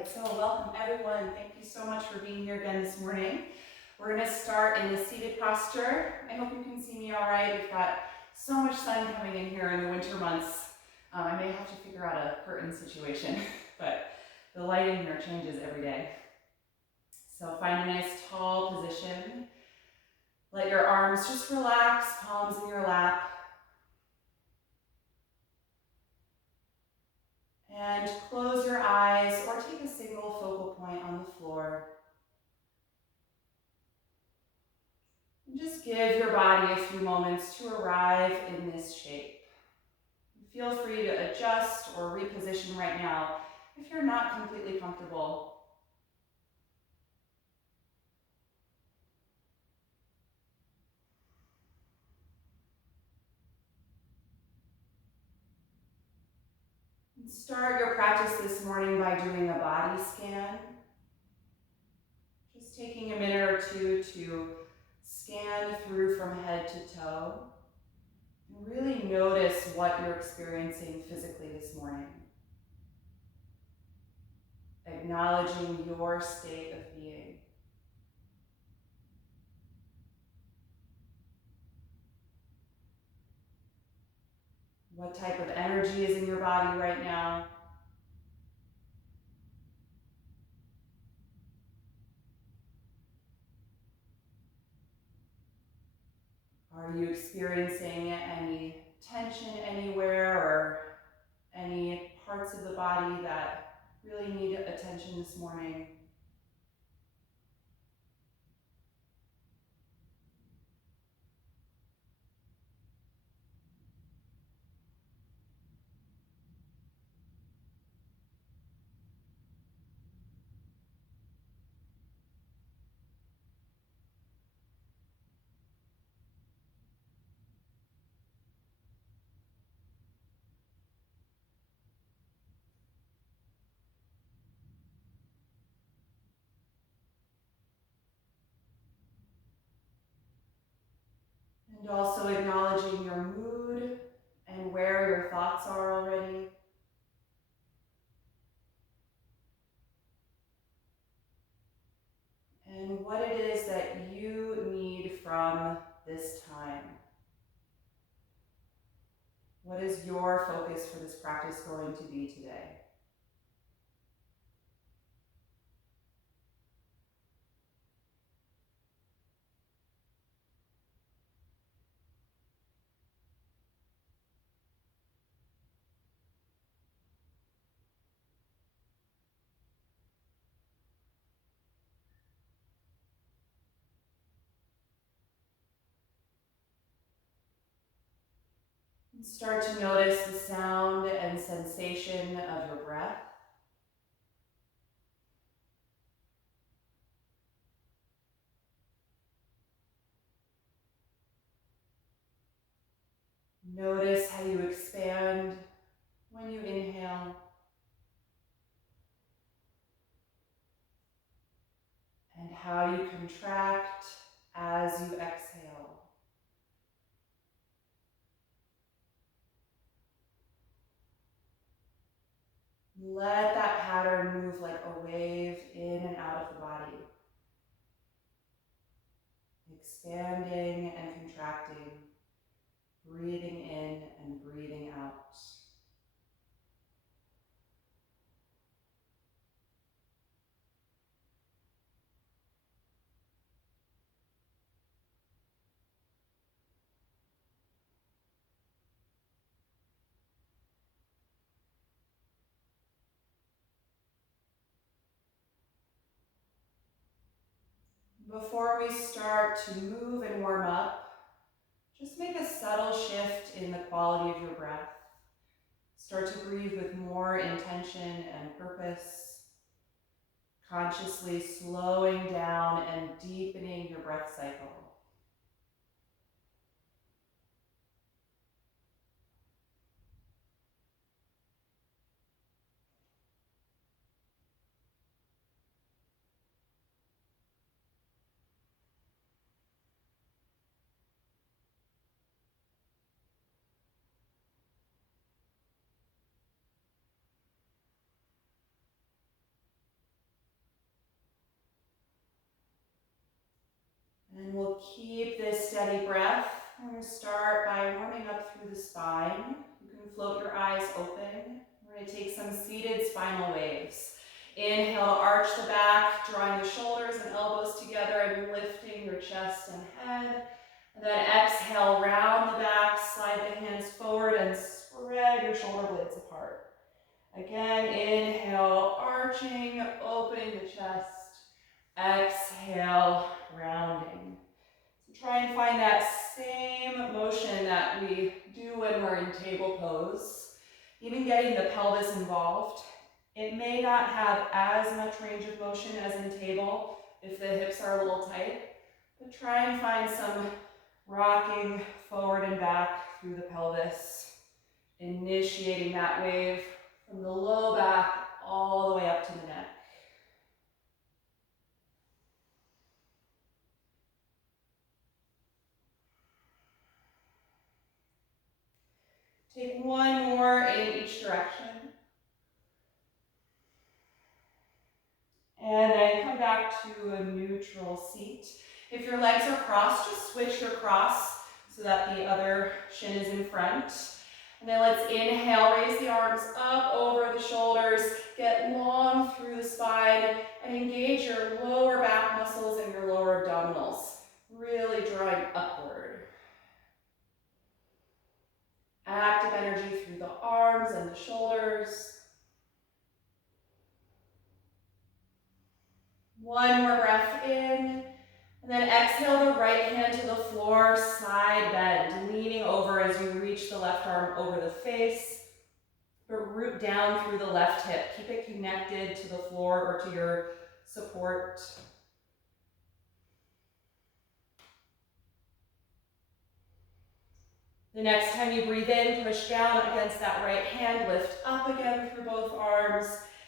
right, so welcome everyone. Thank you so much for being here again this morning. We're going to start in a seated posture. I hope you can see me all right. We've got so much sun coming in here in the winter months. I may have to figure out a curtain situation, but the lighting here changes every day. So find a nice tall position. Let your arms just relax, palms in your lap. And close your eyes or take a single focal point on the floor. And just give your body a few moments to arrive in this shape. Feel free to adjust or reposition right now if you're not completely comfortable. And start your practice this morning by doing a body scan. Just taking a minute or two to scan through from head to toe. And really notice what you're experiencing physically this morning. Acknowledging your state of being. What type of energy is in your body right now? Are you experiencing any tension anywhere or any parts of the body that really need attention this morning? And also acknowledging your mood and where your thoughts are already. And what it is that you need from this time. What is your focus for this practice going to be today? And start to notice the sound and sensation of your breath. Notice how you expand when you inhale and how you contract as you exhale. Let that pattern move like a wave in and out of the body. Expanding and contracting, breathing in and breathing out. Before we start to move and warm up, just make a subtle shift in the quality of your breath. Start to breathe with more intention and purpose, consciously slowing down and deepening your breath cycle. And we'll keep this steady breath. We're going to start by warming up through the spine. You can float your eyes open. We're going to take some seated spinal waves. Inhale to arch the back, drawing the shoulders and elbows together and lifting your chest and head. And then exhale, round the back, slide the hands forward and spread your shoulder blades apart. Again, inhale, arching, opening the chest. Exhale, rounding. So try and find that same motion that we do when we're in table pose. Even getting the pelvis involved. It may not have as much range of motion as in table if the hips are a little tight, but try and find some rocking forward and back through the pelvis, initiating that wave from the low back all the way up to the neck. Take one more in each direction. And then come back to a neutral seat. If your legs are crossed, just switch your cross so that the other shin is in front. And then let's inhale, raise the arms up over the shoulders, get long through the spine, and engage your lower back muscles and your lower abdominals, really drawing upward. Active energy through the arms and the shoulders. One more breath in, and then exhale the right hand to the floor, side bend, leaning over as you reach the left arm over the face, but root down through the left hip. Keep it connected to the floor or to your support. The next time you breathe in, push down against that right hand, lift up again through both arms,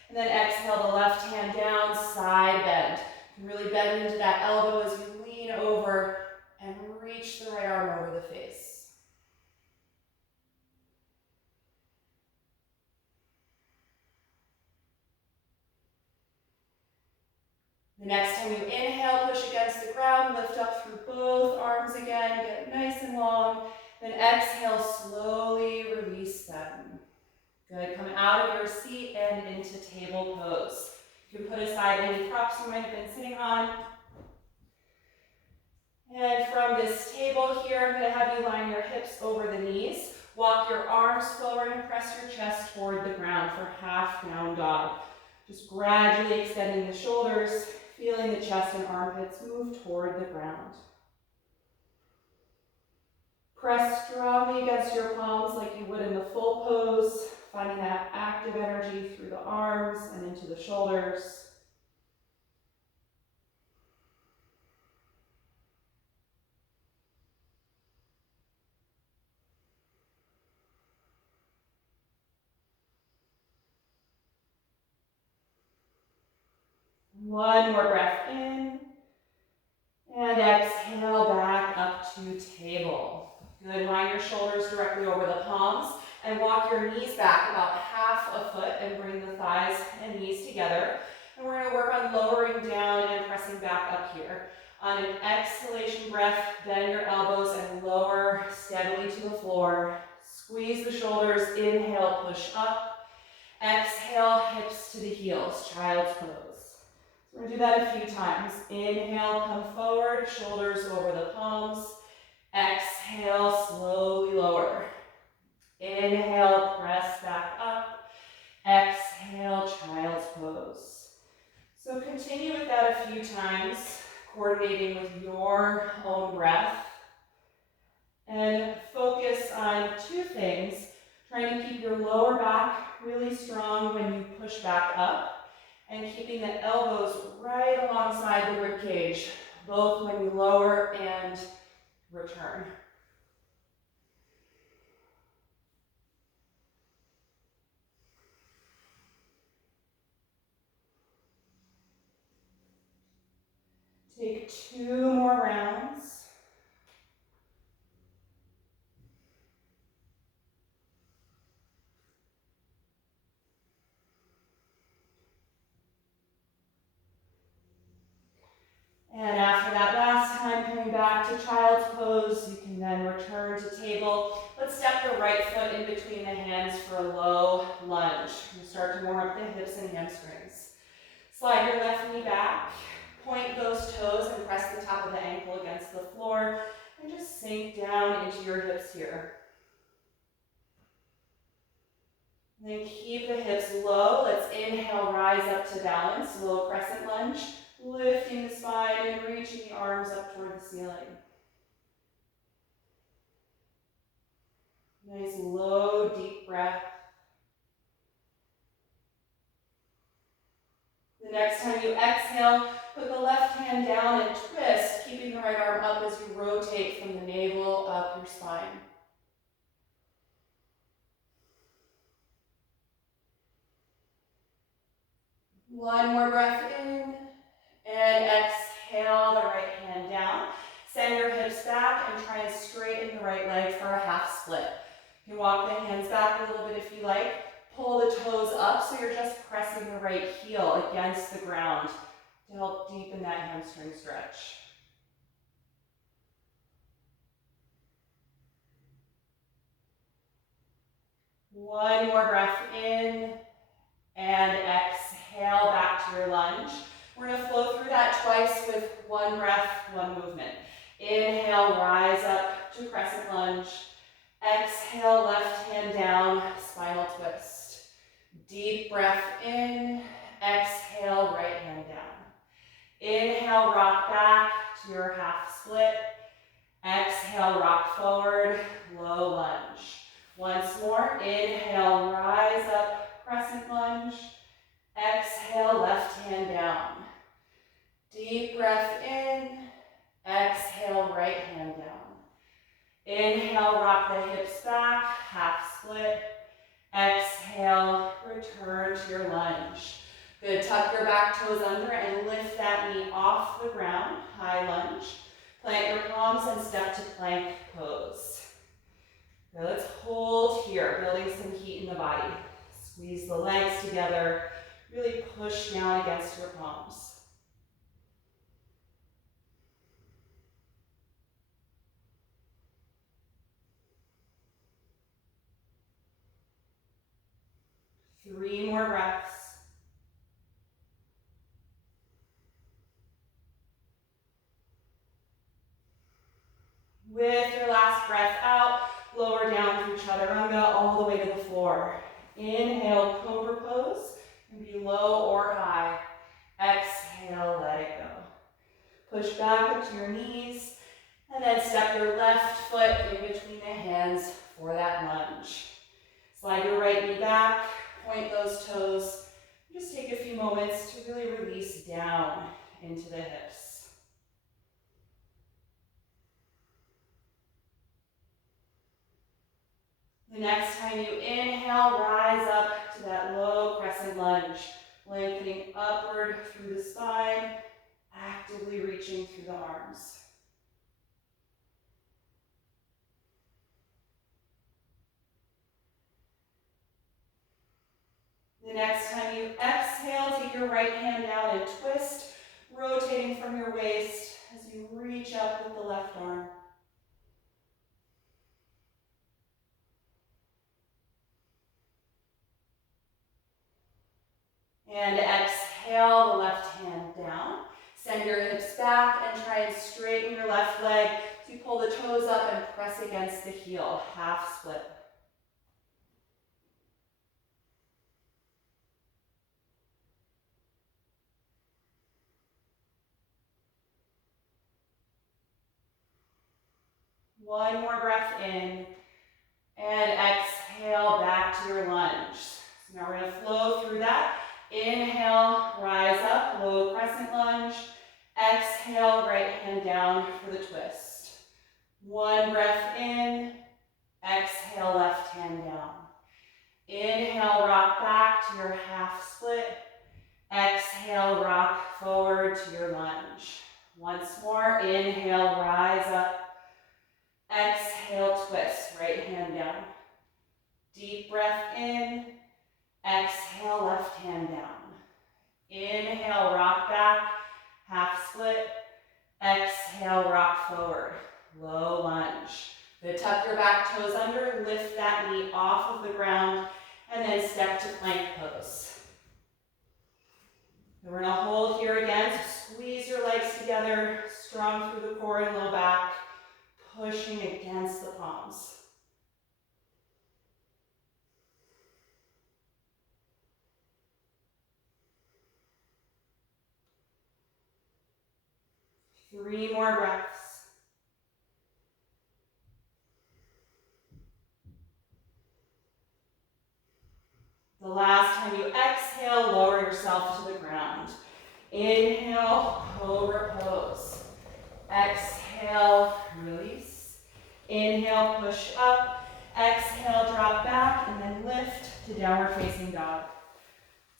and then exhale the left hand down, side bend. You can really bend into that elbow as you lean over and reach the right arm over the face. The next time you inhale, push against the ground, lift up through both arms again, get nice and long. Then exhale, slowly release them. Good, come out of your seat and into table pose. You can put aside any props you might have been sitting on. And from this table here, I'm going to have you line your hips over the knees. Walk your arms forward and press your chest toward the ground for half down dog. Just gradually extending the shoulders, feeling the chest and armpits move toward the ground. Press strongly against your palms like you would in the full pose, finding that active energy through the arms and into the shoulders. One more breath in, and exhale back up to table. Good, line your shoulders directly over the palms and walk your knees back about half a foot and bring the thighs and knees together. And we're going to work on lowering down and pressing back up here. On an exhalation breath, bend your elbows and lower steadily to the floor. Squeeze the shoulders, inhale, push up. Exhale, hips to the heels, child's pose. So we're going to do that a few times. Inhale, come forward, shoulders over the palms. Exhale, slowly lower. Inhale, press back up. Exhale, child's pose. So continue with that a few times, coordinating with your own breath. And focus on two things. Trying to keep your lower back really strong when you push back up, and keeping the elbows right alongside the rib cage, both when you lower and return. Take 2 more rounds. And after that last time, coming step the right foot in between the hands for a low lunge. You start to warm up the hips and hamstrings. Slide your left knee back, point those toes and press the top of the ankle against the floor, and just sink down into your hips here. And then keep the hips low. Let's inhale, rise up to balance, low crescent lunge, lifting the spine and reaching the arms up toward the ceiling. Nice low, deep breath. The next time you exhale, put the left hand down and twist, keeping the right arm up as you rotate from the navel up your spine. One more breath in, and exhale the right hand down. Send your hips back and try and straighten the right leg for a half split. You can walk the hands back a little bit if you like. Pull the toes up so you're just pressing the right heel against the ground to help deepen that hamstring stretch. One more breath in, and exhale back to your lunge. We're going to flow through that twice with one breath, one movement. Inhale, rise up to crescent lunge. Exhale, left hand down, spinal twist. Deep breath in, exhale, right hand down. Inhale, rock back to your half split. Exhale, rock forward, low lunge. Once more, inhale, rise up, crescent lunge. Exhale, left hand down. Deep breath in, exhale, right hand down. Inhale, rock the hips back, half split. Exhale, return to your lunge. Good, tuck your back toes under and lift that knee off the ground, high lunge. Plant your palms and step to plank pose. Good, let's hold here, building some heat in the body. Squeeze the legs together, really push down against your palms. Three more breaths. With your last breath out, lower down through chaturanga all the way to the floor. Inhale, cobra pose, and be low or high. Exhale, let it go. Push back up to your knees, and then step your left foot in between the hands for that lunge. Slide your right knee back, point those toes. Just take a few moments to really release down into the hips. The next time you inhale, rise up to that low crescent lunge, lengthening upward through the spine, actively reaching through the arms. The next time you exhale, take your right hand down and twist, rotating from your waist as you reach up with the left arm. And exhale the left hand down. Send your hips back and try and straighten your left leg. So you pull the toes up and press against the heel, half split. One more breath in, and exhale back to your lunge. So now we're going to flow through that. Inhale, rise up, low crescent lunge. Exhale, right hand down for the twist. One breath in, exhale, left hand down. Inhale, rock back to your half split. Exhale, rock forward to your lunge. Once more, inhale, rise up. Exhale, twist, right hand down. Deep breath in. Exhale, left hand down. Inhale, rock back, half split. Exhale, rock forward, low lunge. Good, tuck your back toes under, lift that knee off of the ground, and then step to plank pose. And we're gonna hold here again, so squeeze your legs together, strong through the core and low back, pushing against the palms. Three more breaths. The last time you exhale, lower yourself to the ground. Inhale, cobra pose. Exhale, release. Inhale, push up. Exhale, drop back, and then lift to downward facing dog.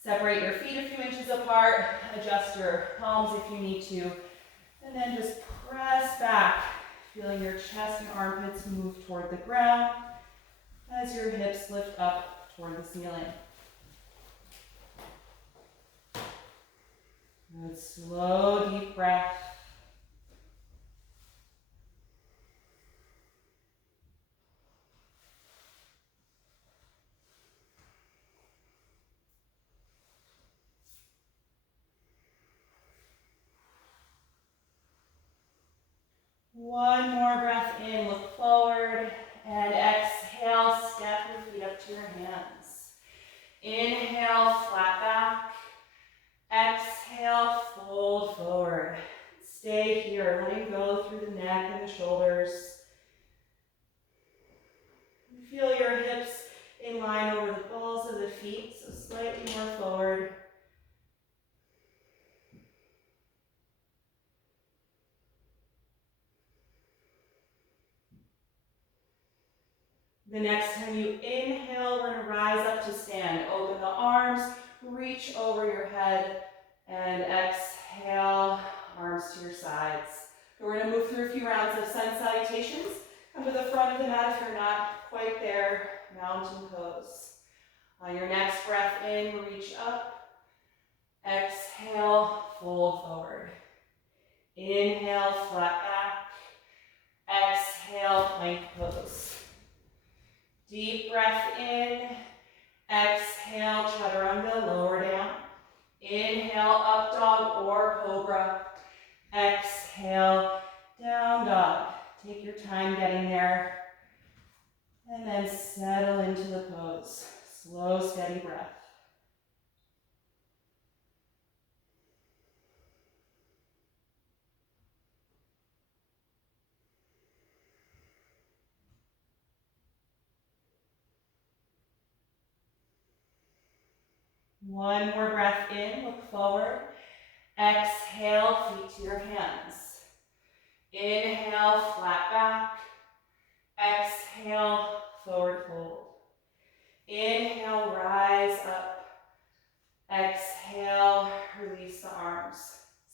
Separate your feet a few inches apart. Adjust your palms if you need to. And then just press back, feeling your chest and armpits move toward the ground as your hips lift up toward the ceiling. Good, slow, deep breath. One more breath in, look forward, and exhale, step your feet up to your hands. Inhale, flat back. Exhale, fold forward. Stay here, letting go through the neck and the shoulders. Feel your hips in line over the balls of the feet, so slightly more forward. The next time you inhale, we're going to rise up to stand. Open the arms, reach over your head, and exhale, arms to your sides. We're going to move through a few rounds of sun salutations. Come to the front of the mat if you're not quite there, mountain pose. On your next breath in, reach up. Exhale, fold forward. Inhale, flat back. Exhale, plank pose. Deep breath in. Exhale, chaturanga, lower down. Inhale, up dog or cobra. Exhale, down dog. Take your time getting there. And then settle into the pose. Slow, steady breath. One more breath in, look forward. Exhale, feet to your hands. Inhale, flat back. Exhale, forward fold. Inhale, rise up. Exhale, release the arms.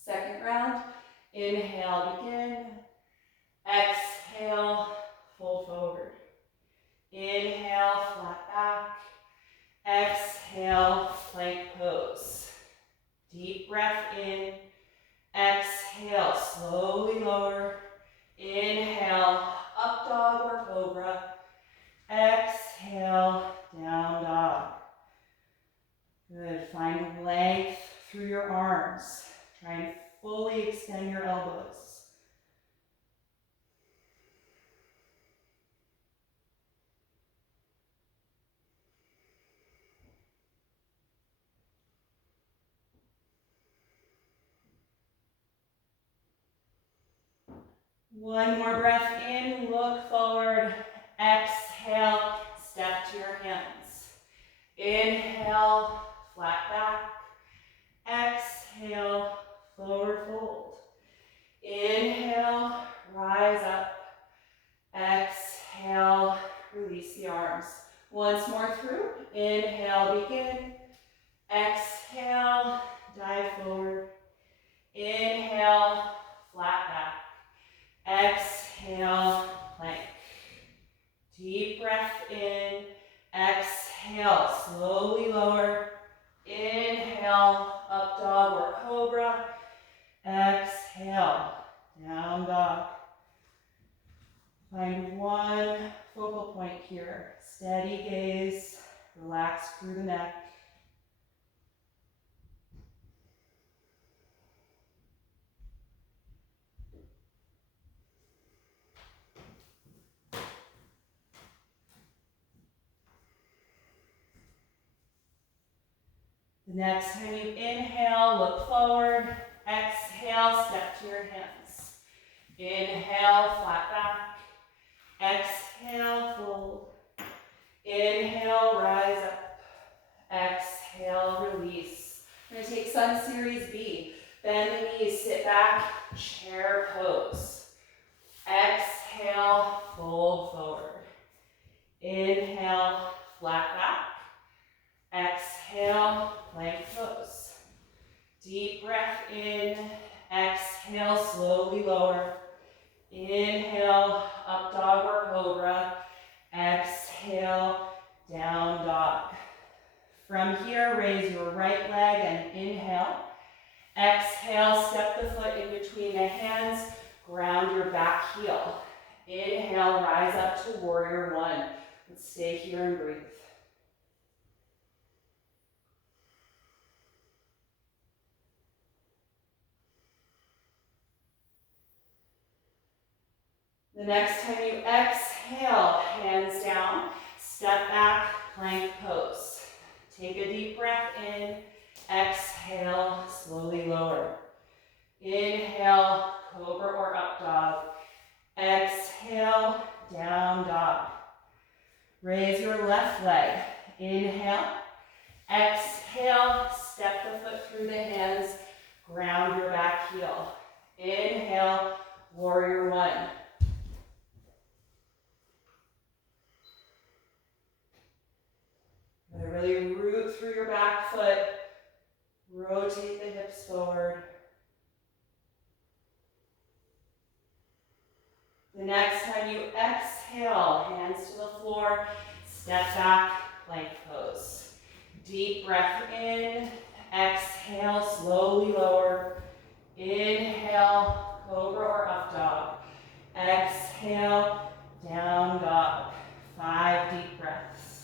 Second round, inhale, begin. Exhale, fold forward. Inhale, flat back. Exhale, plank pose. Deep breath in. Exhale, slowly lower. Inhale, up dog or cobra. Exhale, down dog. Good. Find length through your arms. Try and fully extend your elbows. One more breath in, look forward. Exhale, step to your hands. Inhale, flat back. Exhale, forward fold. Inhale, rise up. Exhale, release the arms. Once more through. Inhale, begin. Exhale, dive forward. Inhale, flat back. Exhale, plank. Deep breath in. Exhale, slowly lower. Inhale, up dog or cobra. Exhale, down dog. Find one focal point here. Steady gaze, relax through the neck. The next time you inhale, look forward. Exhale, step to your hands. Inhale, flat back. Exhale, fold. Inhale, rise up. Exhale, release. I'm going to take Sun Series B. Bend the knees, sit back, chair pose. Exhale, fold forward. Inhale, flat back. Exhale, plank pose. Deep breath in. Exhale, slowly lower. Inhale, up dog or cobra. Exhale, down dog. From here, raise your right leg and inhale. Exhale, step the foot in between the hands. Ground your back heel. Inhale, rise up to warrior one. Let's stay here and breathe. The next time you exhale, hands down, step back, plank pose. Take a deep breath in, exhale, slowly lower. Inhale, cobra or up dog. Exhale, down dog. Raise your left leg. Inhale, exhale, step the foot through the hands, ground your back heel. Inhale, warrior one. Really root through your back foot, rotate the hips forward. The next time you exhale, hands to the floor, step back, plank pose. Deep breath in, exhale, slowly lower. Inhale, cobra or up dog. Exhale, down dog. 5 deep breaths.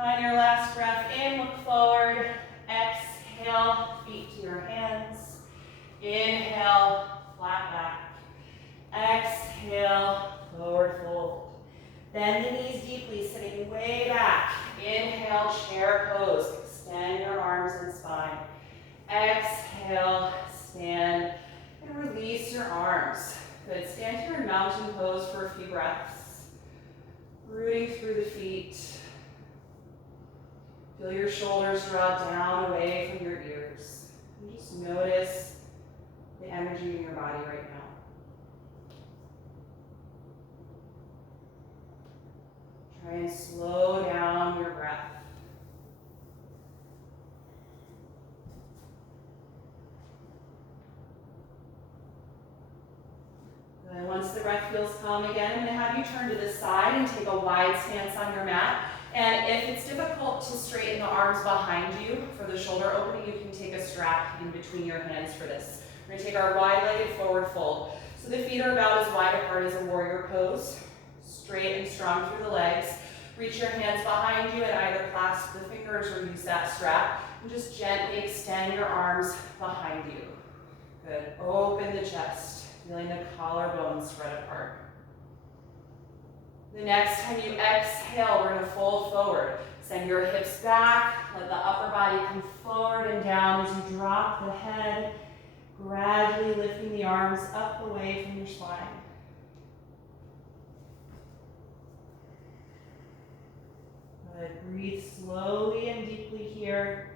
On your last breath in, look forward. Exhale, feet to your hands. Inhale, flat back. Exhale, forward fold. Bend the knees deeply, sitting way back. Inhale, chair pose. Extend your arms and spine. Exhale, stand and release your arms. Good. Stand here in mountain pose for a few breaths. Rooting through the feet. Feel your shoulders draw down away from your ears. And just notice the energy in your body right now. Try and slow down your breath. Good. Once the breath feels calm again, I'm going to have you turn to the side and take a wide stance on your mat. And if it's difficult to straighten the arms behind you for the shoulder opening, you can take a strap in between your hands for this. We're going to take our wide-legged forward fold. So the feet are about as wide apart as a warrior pose. Straight and strong through the legs. Reach your hands behind you and either clasp the fingers or use that strap. And just gently extend your arms behind you. Good. Open the chest, feeling the collarbones spread apart. The next time you exhale, we're going to fold forward. Send your hips back. Let the upper body come forward and down as you drop the head, gradually lifting the arms up away from your spine. Good. Breathe slowly and deeply here.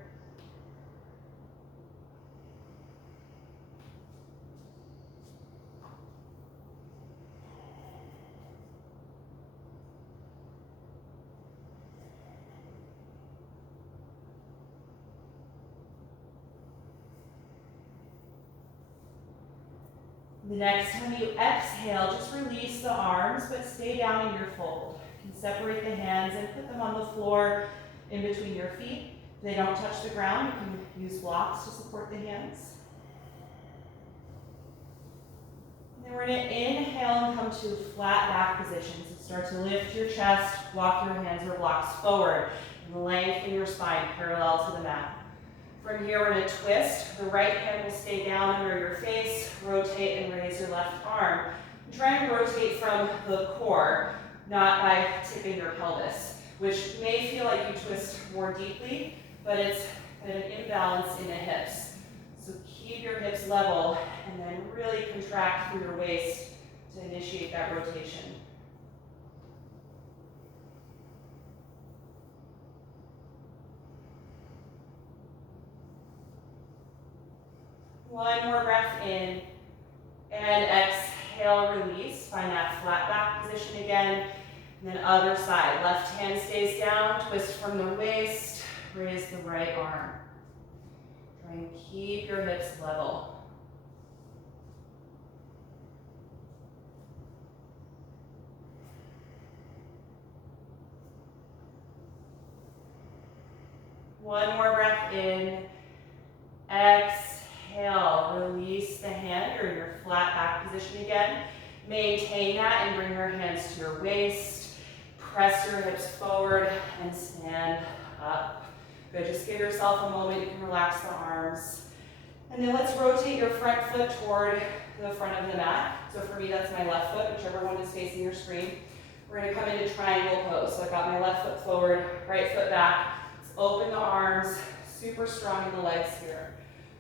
The next time you exhale, just release the arms, but stay down in your fold. You can separate the hands and put them on the floor in between your feet. If they don't touch the ground, you can use blocks to support the hands. And then we're going to inhale and come to flat back position. So start to lift your chest, walk your hands or blocks forward, and lengthen your spine parallel to the mat. From here, we're going to twist. The right hand will stay down under your face. Rotate and raise your left arm. Try and rotate from the core, not by tipping your pelvis, which may feel like you twist more deeply, but it's kind of an imbalance in the hips. So keep your hips level and then really contract through your waist to initiate that rotation. One more breath in, and exhale, release. Find that flat back position again. And then other side. Left hand stays down, twist from the waist, raise the right arm. Try and keep your hips level. One more breath in, exhale, release the hand or your flat back position again. Maintain that and bring your hands to your waist. Press your hips forward and stand up. Good, just give yourself a moment, you can relax the arms. And then let's rotate your front foot toward the front of the mat. So for me, that's my left foot, whichever one is facing your screen. We're gonna come into triangle pose. So I've got my left foot forward, right foot back. Let's open the arms, super strong in the legs here.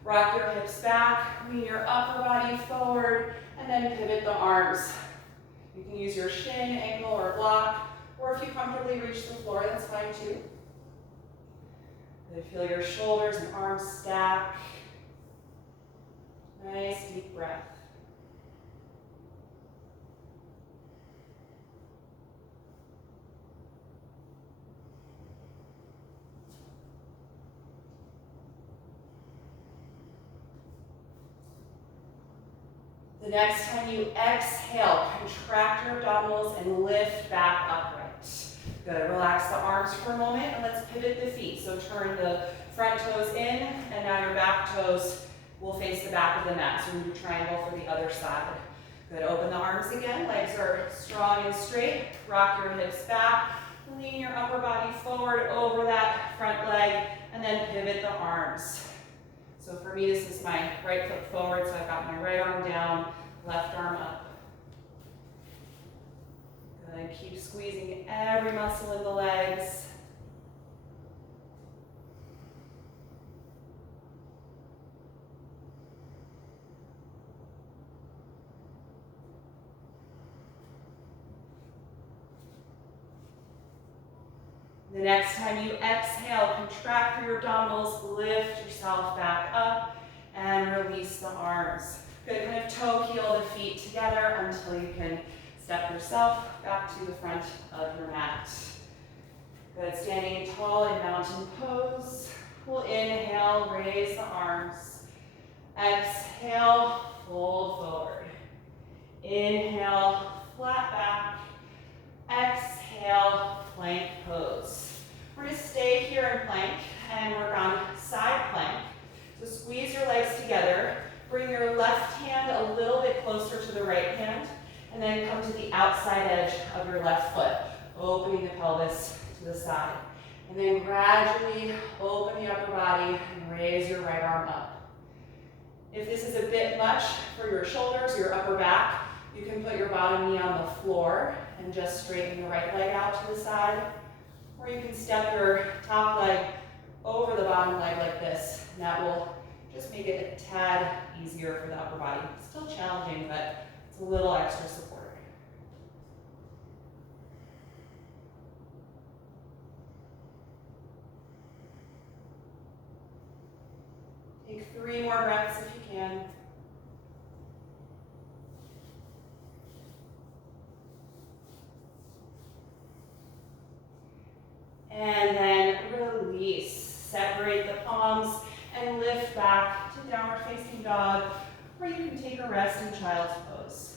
Rock your hips back, lean your upper body forward, and then pivot the arms. You can use your shin, ankle, or block, or if you comfortably reach the floor, that's fine too. Then feel your shoulders and arms stack. Nice deep breath. The next time you exhale, contract your abdominals and lift back upright. Good, relax the arms for a moment and let's pivot the feet. So turn the front toes in and now your back toes will face the back of the mat. So we do triangle for the other side. Good, open the arms again, legs are strong and straight. Rock your hips back, lean your upper body forward over that front leg and then pivot the arms. So for me, this is my right foot forward, so I've got my right arm down, left arm up. Good, keep squeezing every muscle in the legs. The next time you exhale, contract through your abdominals, lift yourself back up, and release the arms. Good, kind of toe heel the feet together until you can step yourself back to the front of your mat. Good, standing tall in mountain pose. We'll inhale, raise the arms. Exhale, fold forward. Inhale, flat back. Exhale, plank pose. We're going to stay here in plank and work on side plank. So squeeze your legs together. Bring your left hand a little bit closer to the right hand and then come to the outside edge of your left foot, opening the pelvis to the side. And then gradually open the upper body and raise your right arm up. If this is a bit much for your shoulders, your upper back, you can put your bottom knee on the floor and just straighten the right leg out to the side. Or you can step your top leg over the bottom leg like this, and that will just make it a tad easier for the upper body. Still challenging, but it's a little extra support. Take 3 more breaths if you can. And then release. Separate the palms and lift back to downward facing dog. or you can take a rest in child's pose.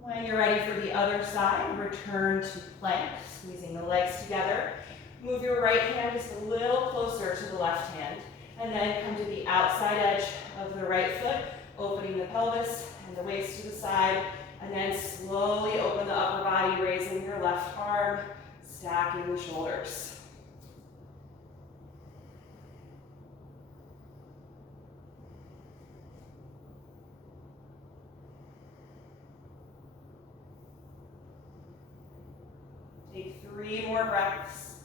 When you're ready for the other side, return to plank, squeezing the legs together. Move your right hand just a little closer to the left hand, and then come to the outside edge of the right foot, opening the pelvis and the waist to the side, and then slowly open the upper body, raising your left arm, stacking the shoulders. Take 3 more breaths.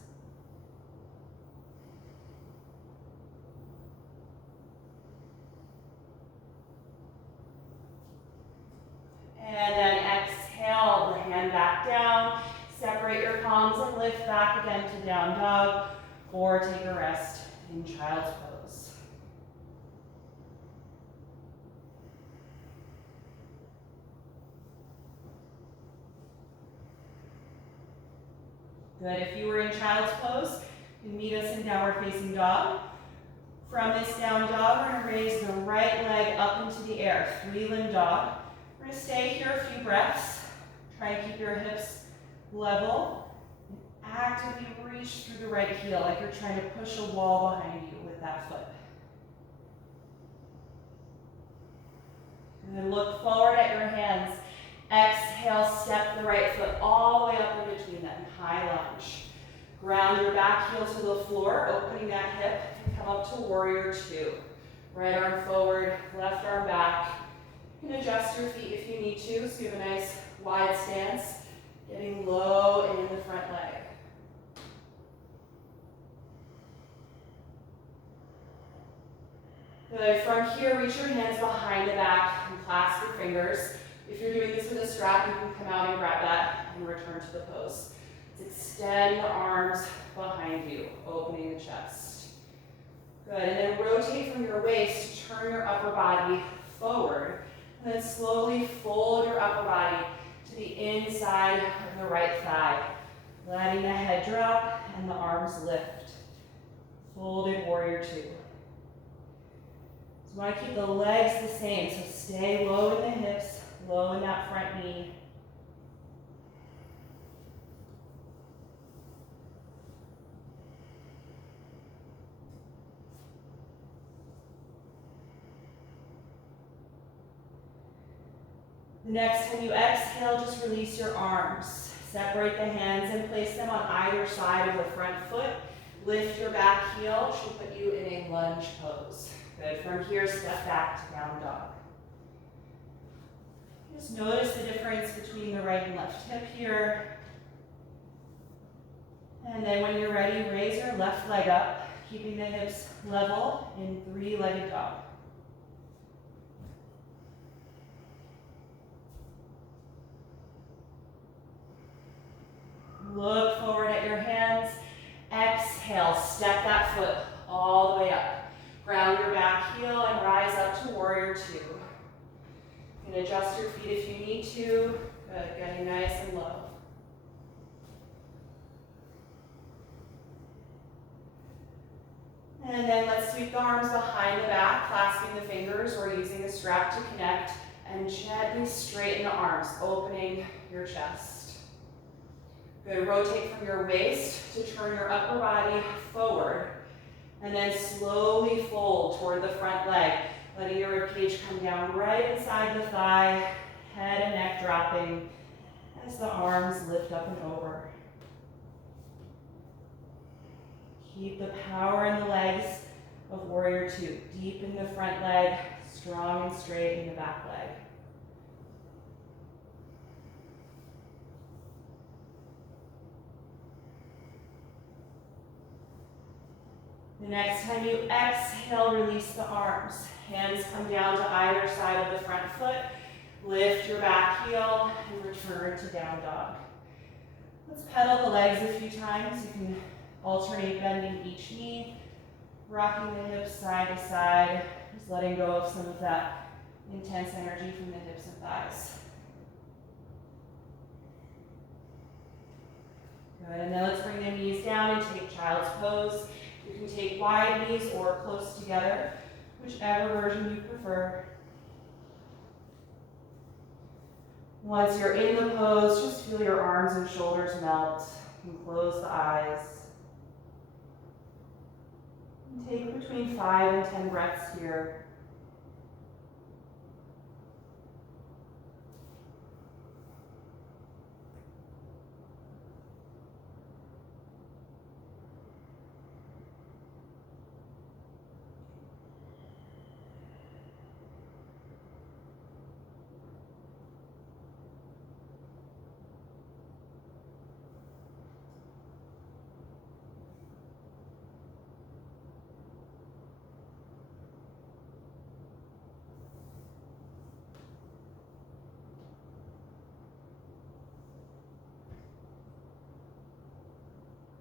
And then exhale, the hand back down. Separate your palms and lift back again to down dog, or take a rest in child's pose. Good. If you were in child's pose, you can meet us in downward facing dog. From this down dog, we're going to raise the right leg up into the air, 3-limb dog. We're going to stay here a few breaths. Try and keep your hips level. And actively reach through the right heel like you're trying to push a wall behind you with that foot. And then look forward at your hands. Exhale, step the right foot all the way up in between them. High lunge. Ground your back heel to the floor, opening that hip, and come up to warrior 2. Right arm forward, left arm back. You can adjust your feet if you need to, so you have a nice wide stance, getting low in the front leg. Good. From here, reach your hands behind the back and clasp your fingers. If you're doing this with a strap, you can come out and grab that and return to the pose. Extend the arms behind you, opening the chest. Good, and then rotate from your waist, turn your upper body forward, and then slowly fold your upper body to the inside of the right thigh, letting the head drop and the arms lift. Folded warrior 2. So you want to keep the legs the same, so stay low in the hips, low in that front knee. The next time you exhale, just release your arms. Separate the hands and place them on either side of the front foot. Lift your back heel, should put you in a lunge pose. Good. From here, step back to down dog. Just notice the difference between the right and left hip here. And then when you're ready, raise your left leg up, keeping the hips level in 3-legged dog. Look forward at your hands. Exhale, step that foot all the way up. Ground your back heel and rise up to warrior 2. You can adjust your feet if you need to. Good, getting nice and low. And then let's sweep the arms behind the back, clasping the fingers or using the strap to connect, and gently straighten the arms, opening your chest. Good, rotate from your waist to turn your upper body forward, and then slowly fold toward the front leg, letting your ribcage come down right inside the thigh, head and neck dropping as the arms lift up and over. Keep the power in the legs of warrior 2. Deep in the front leg, strong and straight in the back leg. The next time you exhale, release the arms. Hands come down to either side of the front foot. Lift your back heel and return to down dog. Let's pedal the legs a few times. You can alternate bending each knee, rocking the hips side to side, just letting go of some of that intense energy from the hips and thighs. Good, and then let's bring the knees down and take child's pose. You can take wide knees or close together, whichever version you prefer. Once you're in the pose, just feel your arms and shoulders melt and close the eyes. And take between 5 and 10 breaths here.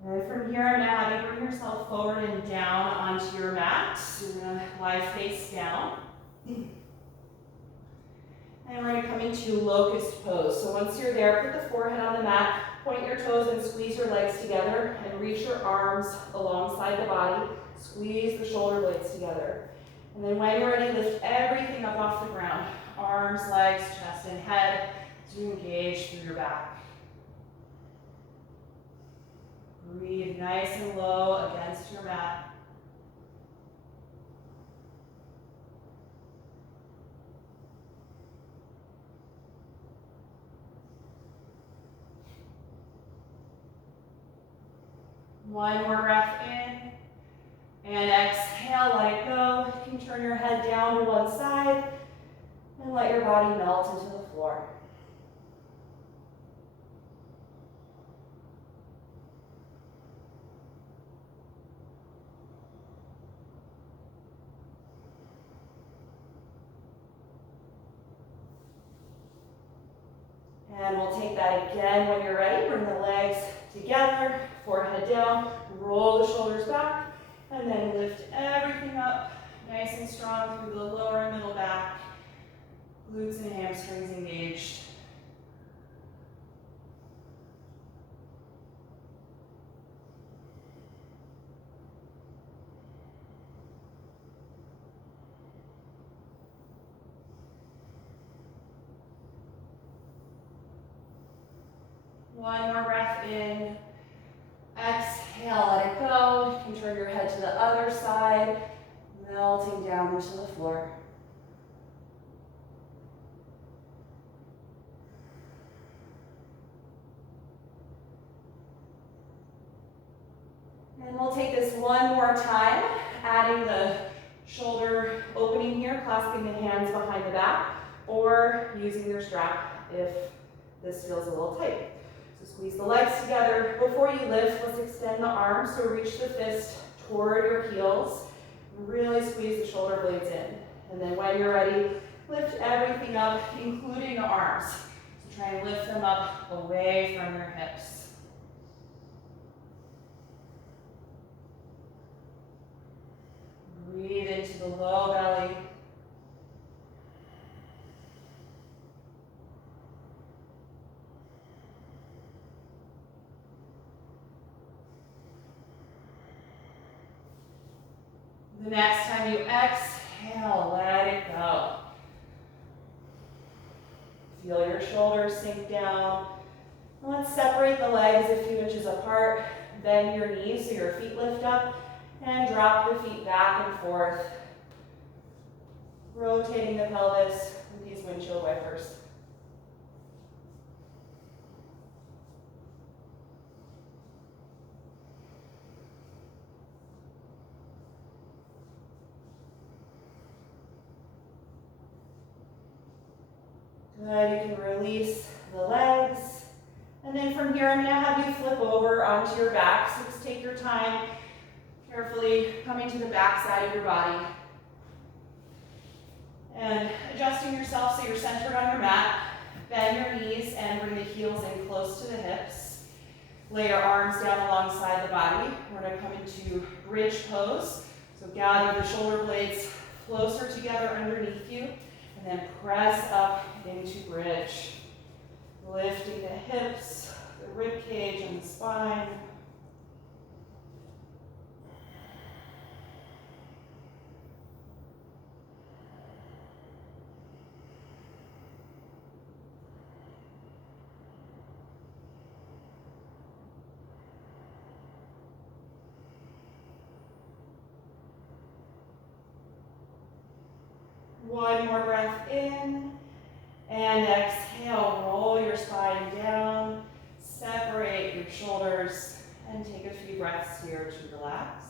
And from here, I'm going to have you bring yourself forward and down onto your mat. So you're going to lie face down. And we're going to come into locust pose. So once you're there, put the forehead on the mat, point your toes and squeeze your legs together, and reach your arms alongside the body. Squeeze the shoulder blades together. And then when you're ready, lift everything up off the ground. Arms, legs, chest, and head as you engage through your back. Breathe nice and low against your mat. One more breath in, and exhale, let it go. You can turn your head down to one side, and let your body melt into the floor. And we'll take that again when you're ready. Bring the legs together, forehead down, roll the shoulders back, and then lift everything up nice and strong through the lower and middle back. Glutes and hamstrings engaged. One more breath in. Exhale, let it go. You can turn your head to the other side, melting down into the floor. And we'll take this one more time, adding the shoulder opening here, clasping the hands behind the back, or using your strap if this feels a little tight. So squeeze the legs together. Before you lift, let's extend the arms. So reach the fist toward your heels. Really squeeze the shoulder blades in. And then when you're ready, lift everything up, including the arms. So try and lift them up away from your hips. Breathe into the low belly. The next time you exhale, let it go. Feel your shoulders sink down. Let's separate the legs a few inches apart. Bend your knees so your feet lift up, and drop the feet back and forth. Rotating the pelvis with these windshield wipers. Good, you can release the legs. And then from here, I'm going to have you flip over onto your back. So just take your time, carefully coming to the back side of your body. And adjusting yourself so you're centered on your mat. Bend your knees and bring the heels in close to the hips. Lay your arms down alongside the body. We're going to come into bridge pose. So gather the shoulder blades closer together underneath you. And then press up into bridge. Lifting the hips, the the rib cage and the spine. One more breath in, and exhale, roll your spine down, separate your shoulders, and take a few breaths here to relax.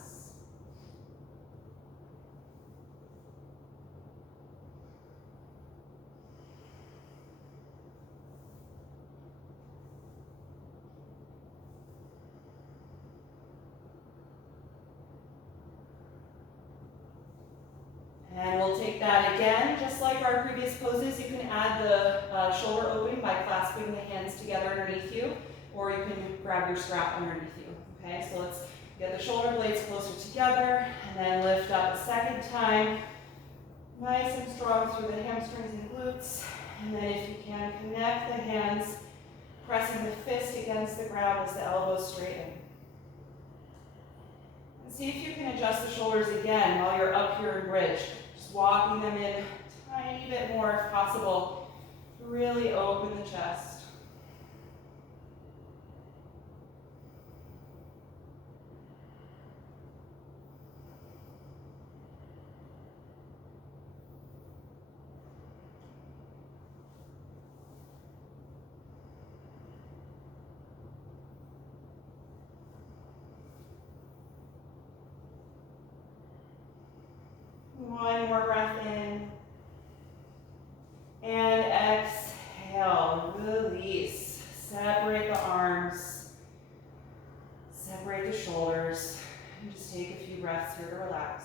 And we'll take that again, just like our previous poses. You can add the shoulder opening by clasping the hands together underneath you, or you can grab your strap underneath you. Okay, so let's get the shoulder blades closer together, and then lift up a second time. Nice and strong through the hamstrings and glutes. And then if you can, connect the hands, pressing the fist against the ground as the elbows straighten. And see if you can adjust the shoulders again while you're up here in bridge. Just walking them in a tiny bit more if possible. Really open the chest. One more breath in, and exhale, release. Separate the arms, separate the shoulders, and just take a few breaths here to relax.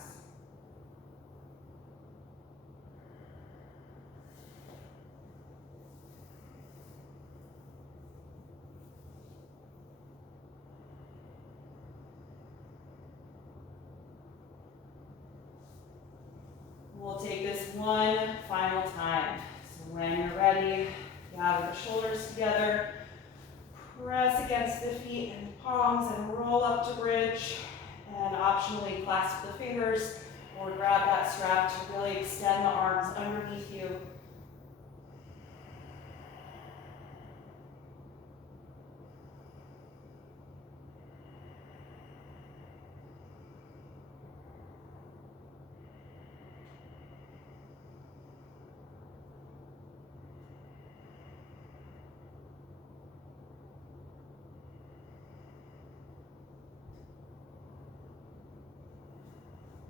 We'll take this one final time. So when you're ready, gather the shoulders together, press against the feet and palms, and roll up to bridge. And optionally clasp the fingers or grab that strap to really extend the arms underneath you.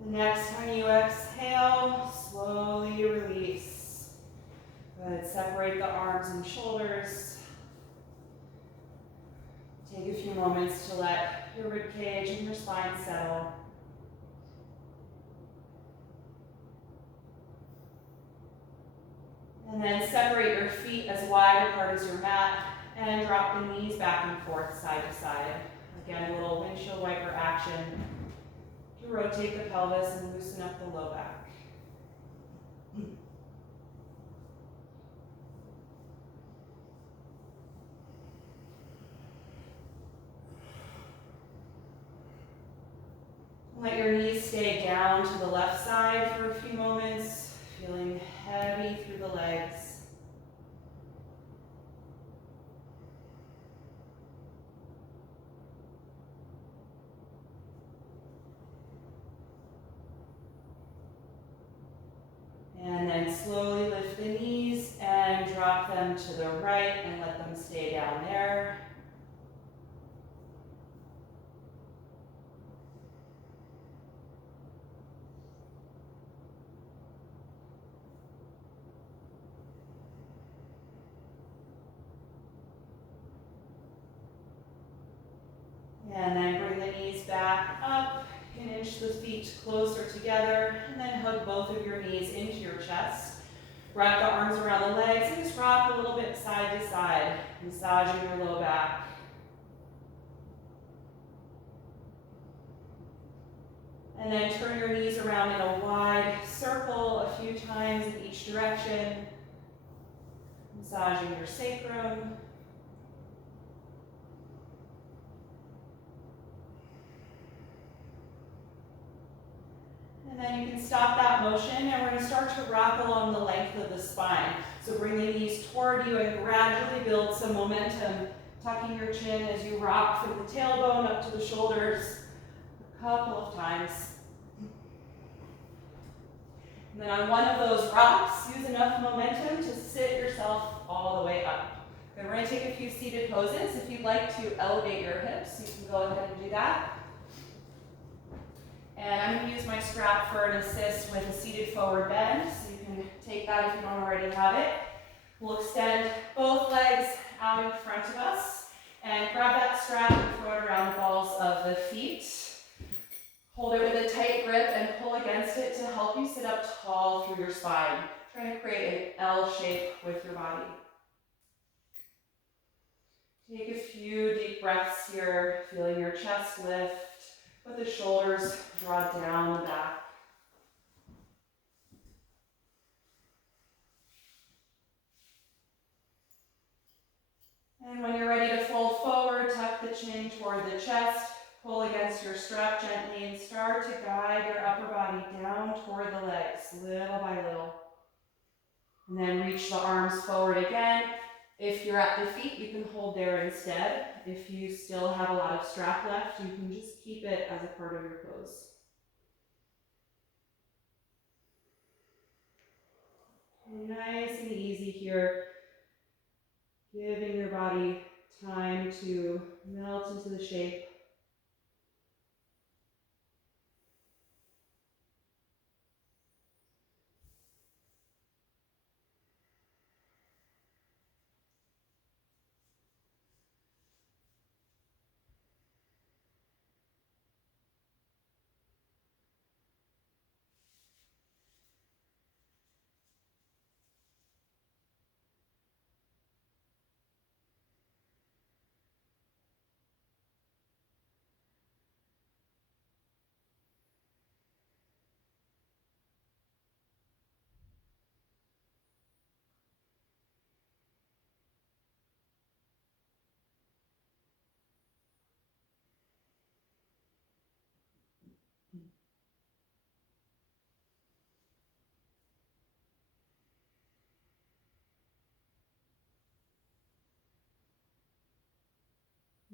The next time you exhale, slowly release. Good. Separate the arms and shoulders. Take a few moments to let your rib cage and your spine settle. And then separate your feet as wide apart as your mat and drop the knees back and forth side to side. Again, a little windshield wiper action. To rotate the pelvis and loosen up the low back. Let your knees stay down to the left side for a few moments, feeling heavy through the legs. And then slowly lift the knees and drop them to the right and let them stay down there. And then bring the knees back up. You can inch the feet closer together, and then hug both of your knees into your chest. Wrap the arms around the legs and just rock a little bit side to side, massaging your low back. And then turn your knees around in a wide circle a few times in each direction, massaging your sacrum. And then you can stop that motion, and we're going to start to rock along the length of the spine. So bring the knees toward you and gradually build some momentum, tucking your chin as you rock from the tailbone up to the shoulders a couple of times. And then on one of those rocks, use enough momentum to sit yourself all the way up. Then we're going to take a few seated poses. If you'd like to elevate your hips, you can go ahead and do that. And I'm going to use my strap for an assist with a seated forward bend, so you can take that if you don't already have it. We'll extend both legs out in front of us and grab that strap and throw it around the balls of the feet. Hold it with a tight grip and pull against it to help you sit up tall through your spine. Try to create an L shape with your body. Take a few deep breaths here, feeling your chest lift, but the shoulders draw down the back. And when you're ready to fold forward, tuck the chin toward the chest, pull against your strap gently, and start to guide your upper body down toward the legs, little by little. And then reach the arms forward again. If you're at the feet, you can hold there instead. If you still have a lot of strap left, you can just keep it as a part of your pose. Nice and easy here, giving your body time to melt into the shape.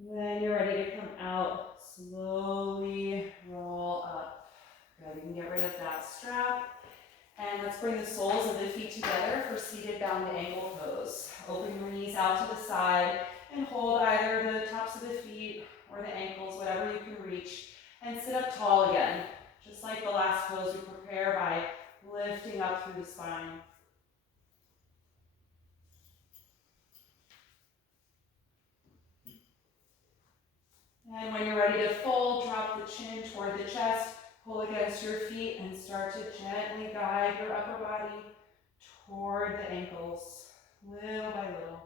When you're ready to come out, slowly roll up. Good, you can get rid of that strap. And let's bring the soles of the feet together for seated bound ankle pose. Open your knees out to the side and hold either the tops of the feet or the ankles, whatever you can reach, and sit up tall again. Just like the last pose, we prepare by lifting up through the spine. And when you're ready to fold, drop the chin toward the chest, pull against your feet, and start to gently guide your upper body toward the ankles, little by little.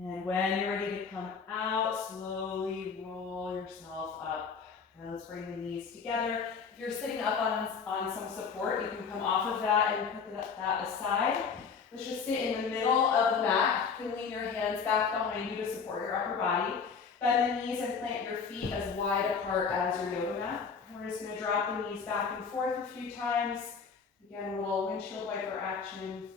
And when you're ready to come out, slowly roll yourself up. And let's bring the knees together. If you're sitting up on some support, you can come off of that and put that aside. Let's just sit in the middle of the mat. You can lean your hands back behind you to support your upper body. Bend the knees and plant your feet as wide apart as your yoga mat. And we're just going to drop the knees back and forth a few times. Again, a little windshield wiper action.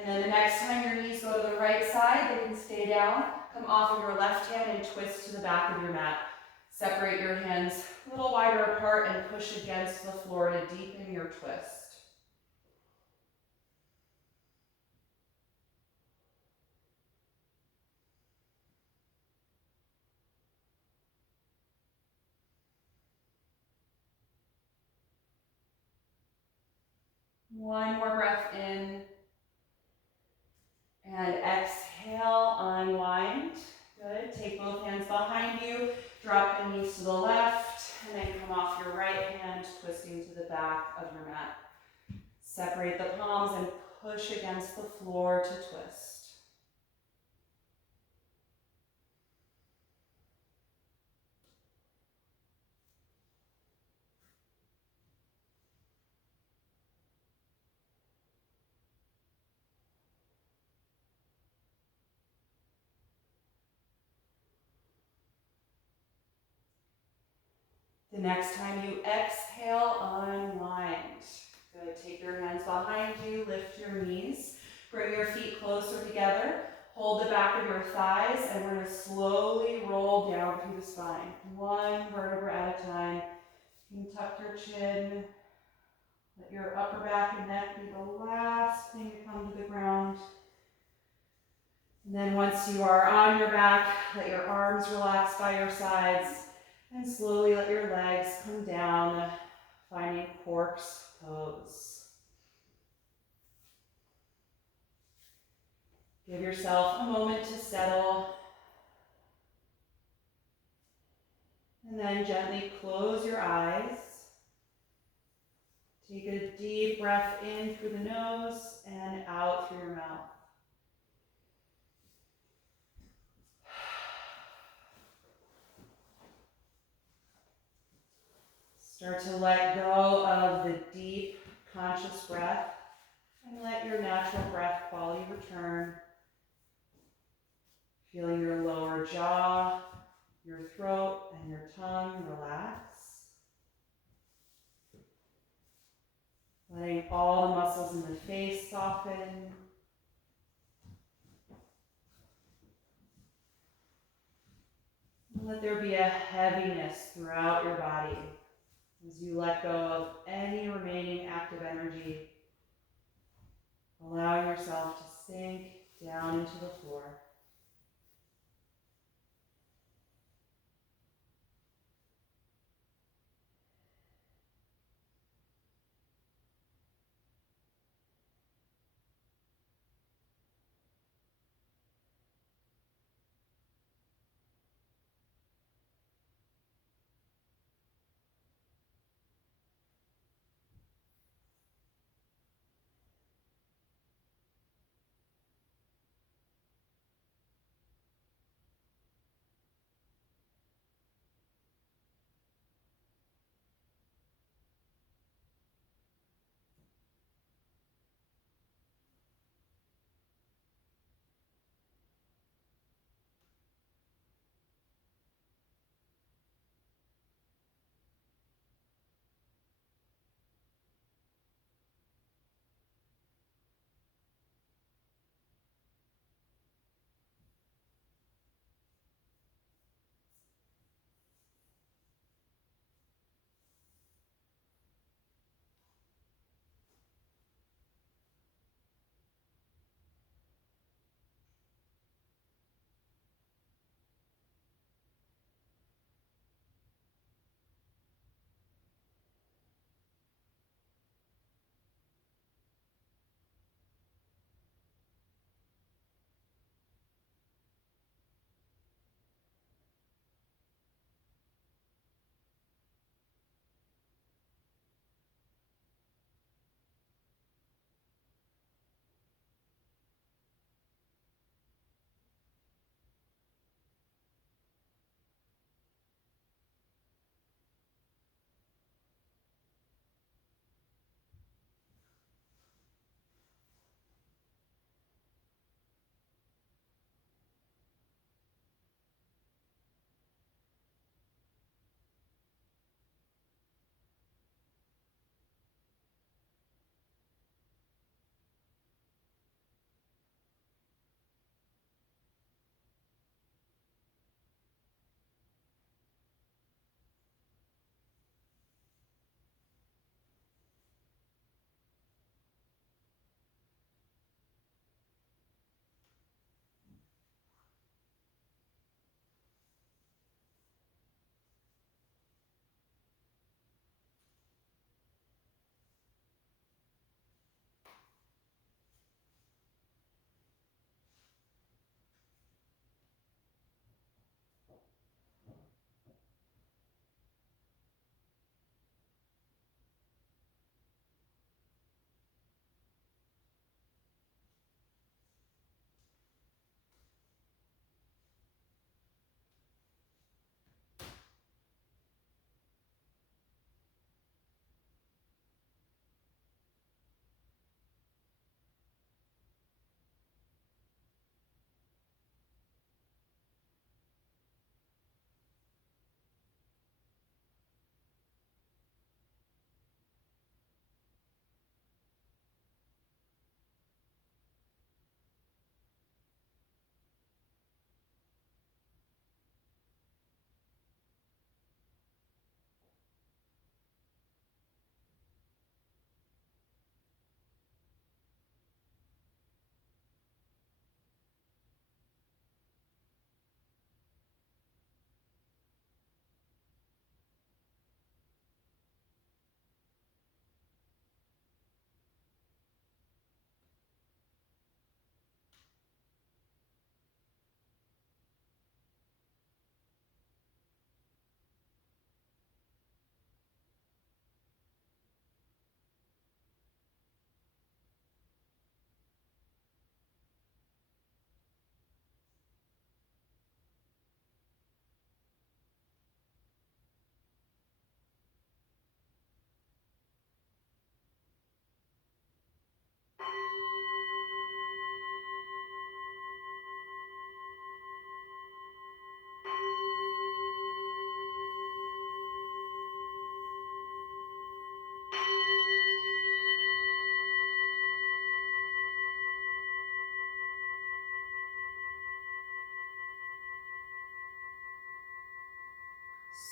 And then the next time your knees go to the right side, they can stay down. Come off of your left hand and twist to the back of your mat. Separate your hands a little wider apart and push against the floor to deepen your twist. One more breath in. And exhale, unwind. Good. Take both hands behind you. Drop the knees to the left. And then come off your right hand, twisting to the back of your mat. Separate the palms and push against the floor to twist. The next time you exhale, unwind. Good. Take your hands behind you, lift your knees. Bring your feet closer together. Hold the back of your thighs, and we're going to slowly roll down through the spine. One vertebra at a time. You can tuck your chin. Let your upper back and neck be the last thing to come to the ground. And then once you are on your back, let your arms relax by your sides. And slowly let your legs come down, finding corpse pose. Give yourself a moment to settle. And then gently close your eyes. Take a deep breath in through the nose and out through your mouth. Start to let go of the deep, conscious breath and let your natural breath quality return. Feeling your lower jaw, your throat, and your tongue relax. Letting all the muscles in the face soften. Let there be a heaviness throughout your body as you let go of any remaining active energy, allowing yourself to sink down into the floor.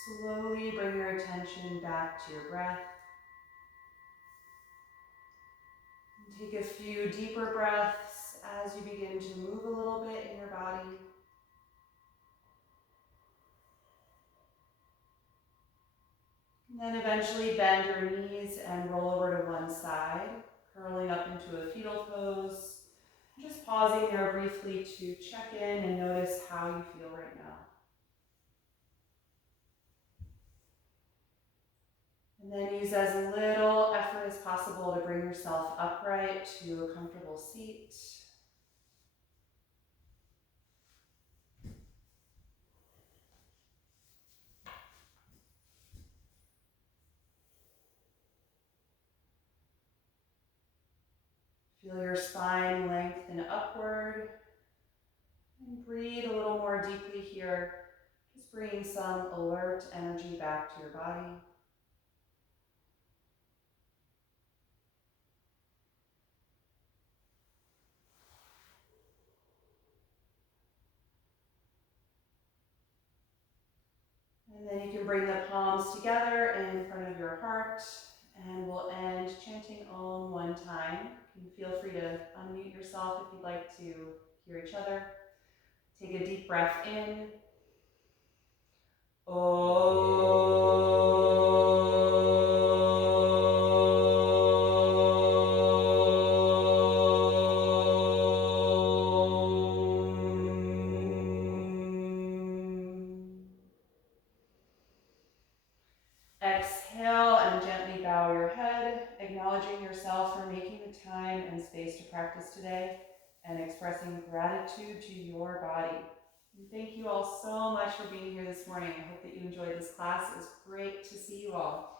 Slowly bring your attention back to your breath. And take a few deeper breaths as you begin to move a little bit in your body. And then eventually bend your knees and roll over to one side, curling up into a fetal pose. Just pausing there briefly to check in and notice how you feel right now. And then use as little effort as possible to bring yourself upright to a comfortable seat. Feel your spine lengthen upward. And breathe a little more deeply here, just bringing some alert energy back to your body. And then you can bring the palms together in front of your heart, and we'll end chanting Om one time. You can feel free to unmute yourself if you'd like to hear each other. Take a deep breath in. Exhale and gently bow your head, acknowledging yourself for making the time and space to practice today and expressing gratitude to your body. And thank you all so much for being here this morning. I hope that you enjoyed this class. It was great to see you all.